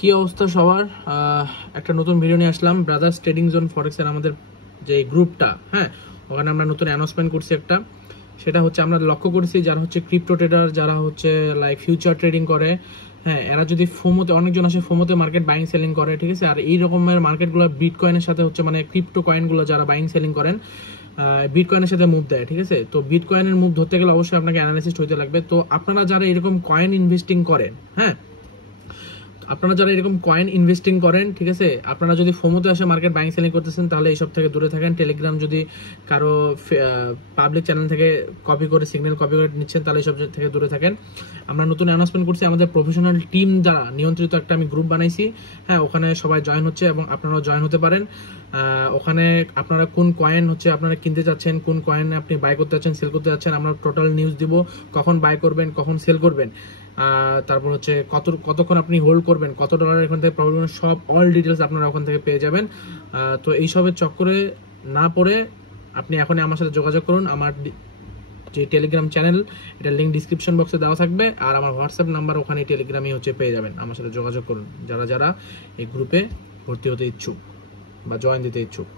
কি অবস্থা সবার? একটা নতুন ভিডিও নিয়ে আসলাম ব্রাদার্স ট্রেডিং জোন ফরেক্সের আমাদের যে গ্রুপটা, হ্যাঁ, ওখানে আমরা নতুন অ্যানাউন্সমেন্ট করছি একটা। সেটা হচ্ছে আমরা লক্ষ্য করেছি যারা হচ্ছে ক্রিপ্টো ট্রেডার, যারা হচ্ছে লাইক ফিউচার ট্রেডিং করে, হ্যাঁ, এরা যদি ফোমোতে, অনেকজন আসে ফোমোতে মার্কেট বাইং সেলিং করে, ঠিক আছে। আর এই রকমের মার্কেটগুলো বিটকয়েনের সাথে হচ্ছে মানে ক্রিপ্টো কয়েনগুলো যারা বাইং সেলিং করেন বিটকয়েনের সাথে মুভ দেয়, ঠিক আছে। তো বিটকয়েনের মুভ ধরতে গেলে অবশ্যই আপনাকে অ্যানালিসিস্ট হইতে লাগবে। তো আপনারা যারা এরকম কয়েন ইনভেস্টিং করেন, হ্যাঁ, আপনারা যারা এরকম কয়েন ইনভেস্টিং করেন, ঠিক আছে, আপনারা যদি ফোমোতে আসে মার্কেট বাইং সেলিং করতেছেন তাহলে এইসব থেকে দূরে থাকেন। টেলিগ্রাম যদি কারো পাবলিক চ্যানেল থেকে কপি করে সিগন্যাল কপি করে নিচ্ছেন তাহলে এইসব থেকে দূরে থাকেন। আমরা নতুন অ্যানাউন্সমেন্ট করছি, আমাদের প্রফেশনাল টিম দ্বারা নিয়ন্ত্রিত একটা আমি গ্রুপ বানাইছি, হ্যাঁ, ওখানে সবাই জয়েন হচ্ছে এবং আপনারাও জয়েন হতে পারেন। ওখানে আপনারা কোন কয়েন হচ্ছে আপনারা কিনতে চাচ্ছেন, কোন কয়েন আপনি বাই করতে চাচ্ছেন, সেল করতে চাচ্ছেন, আমরা টোটাল নিউজ দিব, কখন বাই করবেন, কখন সেল করবেন, তারপর হচ্ছে কতক্ষণ আপনি হোল্ড করবেন, কত ডলার এখান থেকে প্রবলেম, সব অল ডিটেলস আপনারা ওখান থেকে পেয়ে যাবেন। তো এইসবের চক্করে না পড়ে আপনি এখনই আমার সাথে যোগাযোগ করুন। আমার যে টেলিগ্রাম চ্যানেল, এটা লিঙ্ক ডিসক্রিপশন বক্সে দেওয়া থাকবে, আর আমার হোয়াটসঅ্যাপ নাম্বার ওখানে টেলিগ্রামে হচ্ছে পেয়ে যাবেন। আমার সাথে যোগাযোগ করুন যারা যারা এই গ্রুপে ভর্তি হতে ইচ্ছুক বা জয়েন দিতে ইচ্ছুক।